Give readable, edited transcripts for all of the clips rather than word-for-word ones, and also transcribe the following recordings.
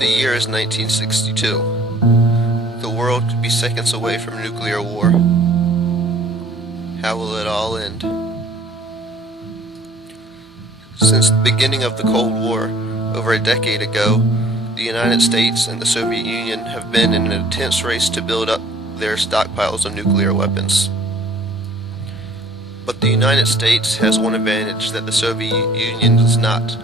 The year is 1962. The world could be seconds away from nuclear war. How will it all end? Since the beginning of the Cold War, over a decade ago, the United States and the Soviet Union have been in an intense race to build up their stockpiles of nuclear weapons. But the United States has one advantage that the Soviet Union does not.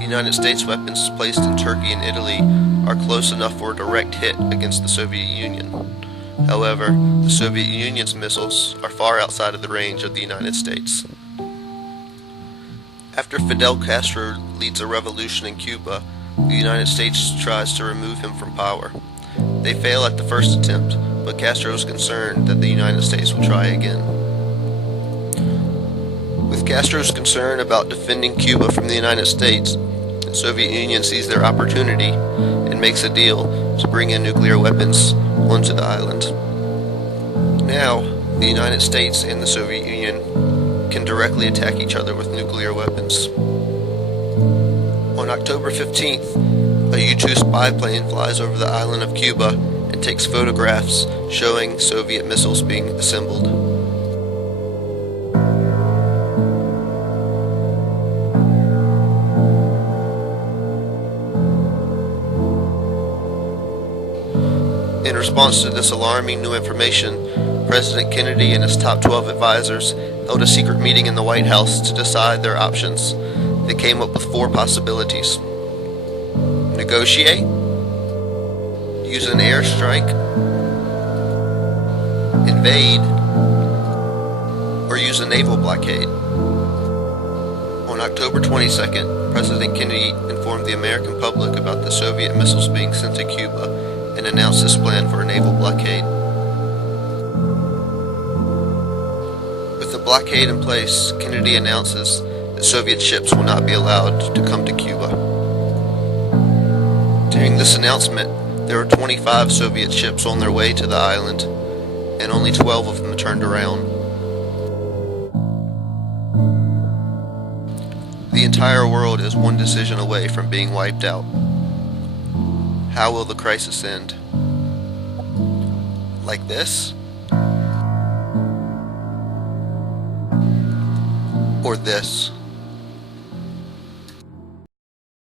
United States weapons placed in Turkey and Italy are close enough for a direct hit against the Soviet Union. However, the Soviet Union's missiles are far outside of the range of the United States. After Fidel Castro leads a revolution in Cuba, the United States tries to remove him from power. They fail at the first attempt, but Castro is concerned that the United States will try again. With Castro's concern about defending Cuba from the United States, the Soviet Union sees their opportunity and makes a deal to bring in nuclear weapons onto the island. Now, the United States and the Soviet Union can directly attack each other with nuclear weapons. On October 15th, a U-2 spy plane flies over the island of Cuba and takes photographs showing Soviet missiles being assembled. In response to this alarming new information, President Kennedy and his top 12 advisors held a secret meeting in the White House to decide their options. They came up with 4 possibilities. Negotiate, use an airstrike, invade, or use a naval blockade. On October 22nd, President Kennedy informed the American public about the Soviet missiles being sent to Cuba and announced his plan for a naval blockade. With the blockade in place, Kennedy announces that Soviet ships will not be allowed to come to Cuba. During this announcement, there were 25 Soviet ships on their way to the island, and only 12 of them turned around. The entire world is one decision away from being wiped out. How will the crisis end? Like this? Or this?